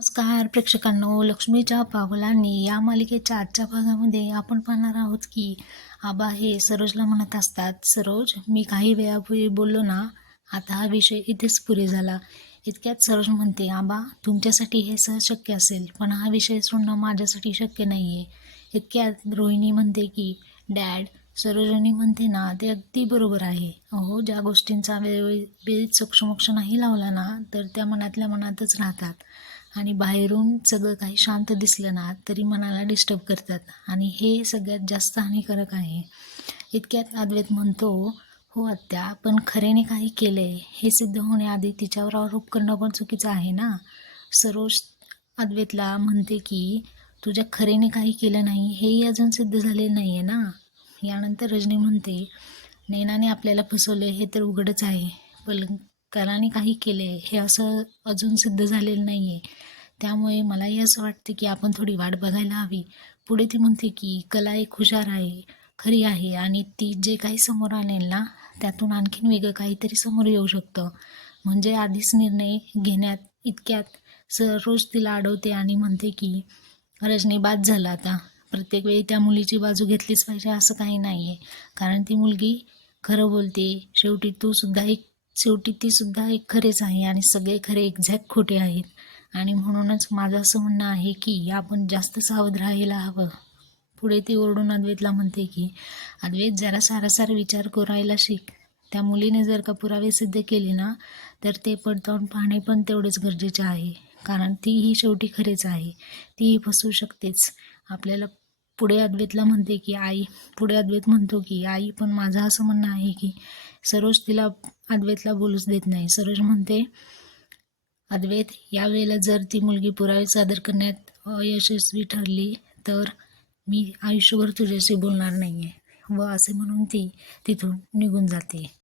नमस्कार प्रेक्षकांनो लक्ष्मीच्या पावलांनी या मालिकेच्या आजच्या भागामध्ये आपण पाहणार आहोत की आबा हे सरोजला म्हणत असतात सरोज मी काही वेळापूर्वी बोललो ना आता हा विषय इथेच पुरे झाला इतक्यात सरोज म्हणते आबा तुमच्यासाठी हे सहज शक्य असेल पण हा विषय सोडणं माझ्यासाठी शक्य नाही आहे इतक्यात रोहिणी म्हणते की डॅड सरोजनी म्हणते ना ते अगदी बरोबर आहे. अहो ज्या गोष्टींचा वेळोवेळी वेळीच सक्षमोक्ष नाही लावला ना तर त्या मनातल्या मनातच राहतात. आणि बाहेरून सगळं काही शांत दिसलं ना तरी मनाला डिस्टर्ब करतात. आणि हे सगळ्यात जास्त हानिकारक आहे. इतक्यात अद्वैत म्हणतो हो आत्या पण खरेने काही केलं आहे हे सिद्ध होण्याआधी तिच्यावर आरोप करणं पण चुकीचं आहे ना? सरोज अद्वैतला म्हणते की तुझ्या खरेने काही केलं नाही हेही अजून सिद्ध झालेलं नाही आहे ना? यानंतर रजनी म्हणते नैनाने आपल्याला फसवले हे तर उघडच आहे. पण कलाने काही केले हे असं अजून सिद्ध झालेलं नाही आहे त्यामुळे मलाही असं वाटतं की आपण थोडी वाट बघायला हवी. पुढे ती म्हणते की कला एक हुशार आहे खरी आहे आणि ती जे काही समोर आणेल ना त्यातून आणखीन वेगळं काहीतरी समोर येऊ शकतं. म्हणजे आधीच निर्णय घेण्यात इतक्यात सरोज रोज तिला अडवते आणि म्हणते की रजनी बाद झाला आता. प्रत्येक वेळी त्या मुलीची बाजू घेतलीच पाहिजे असं काही नाही आहे कारण ती मुलगी खरं बोलते शेवटी तू सुद्धा एक शेवटी ती सुद्धा एक खरेच आहे आणि सगळे खरे एक्झॅक्ट खोटे आहेत. आणि म्हणूनच माझं असं म्हणणं आहे की आपण जास्त सावध राहायला हवं. पुढे ती ओरडून अद्वैतला म्हणते की अद्वैत जरा सारासार विचार करायला शिक. त्या मुलीने जर का पुरावे सिद्ध केले ना तर ते पडताळून पाहणे पण तेवढेच गरजेचे आहे. कारण ती ही शेवटी खरेच आहे. तीही फसवू शकतेच. आपल्याला पुढे अद्वैतला म्हणते की आई पुढे अद्वैत म्हणतो की आई पण माझं असं म्हणणं आहे की सरोज तिला अद्वैतला बोलूच देत नाही. सरोज म्हणते अद्वैत यावेळेला जर ती मुलगी पुरावे सादर करण्यात अयशस्वी ठरली तर मी आयुष्यभर तुझ्याशी बोलणार नाही आहे व असे म्हणून ती तिथून निघून जाते.